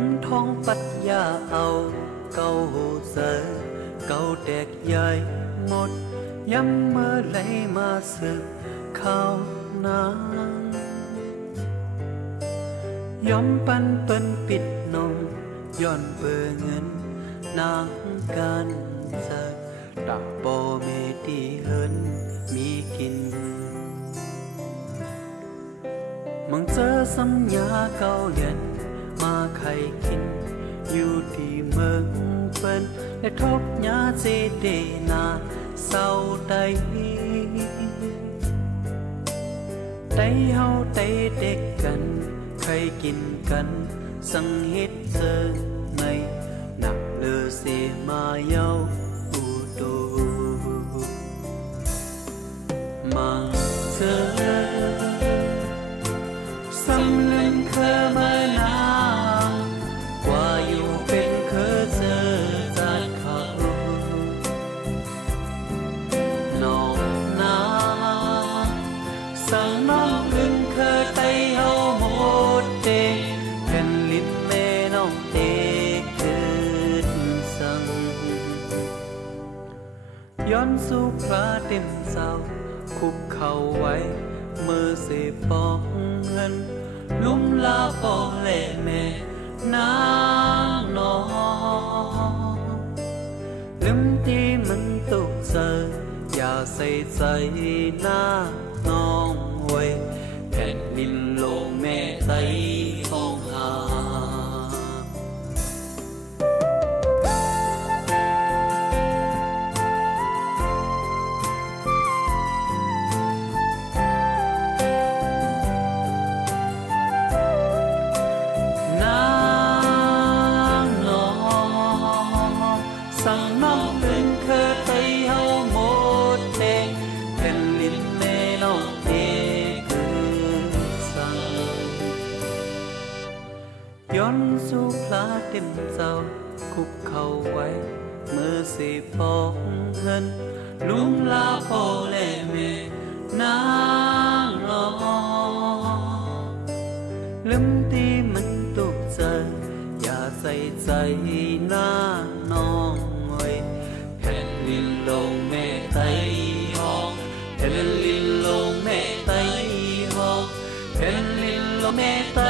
มท้องปัดยาเอาเก่าเสือเก่าแตกใหญ่หมดย้ำเมื่อไหลมาสึกข้าวนางย้อมปันเปิ้นปิดนมย้อนเบื่อเงินนางกันเสือดักโบเมตีเฮินมีกินมึงเจอสัญญาเก่าเลียนมาไข่กินอยู่ที่เมืองเปิ้นและทบยาเจเดนาเศร้าใดไตเฮาไตเด็กกันเคยกินกันสังเหตุเจอในหนักเลือเสมาเยาอูตูมาเจอสำเร็จเคยมานานกว่าอยู่เป็นเคยเจอจากเขาน้องนาสั่งน้องอึนเคยไตเฮาหมดเดแผ่นลิ้นแม่น้องเอกคืนสั่งย้อนสู่พระเต็มเศร้าคุกเข่าไว้มือเสปองเงินลุ่มลาปอแล่แม่นางนองลืมที่มันตกเจออย่าใส่ใจหน้าน้องไว้แผ่นดินโลกแม่ไตห้องหาสั่งน้องเป็นเคยไตเฮาหมดเดแผ่นลิ้นแม่น้องเอกคือสั่งย้อนสู่พลาเต็มเจ้าคุกเข่าไว้มือสิปองเงินลุ่มลาพ่อและแม่นางรอลืมที่มันตุกเจออย่าใส่ใจหน้าน้องไว้แผ่นดินลงแม่ไตห้องแผ่นดินลงแม่ไตห้องแผ่นดินลงแม่ไต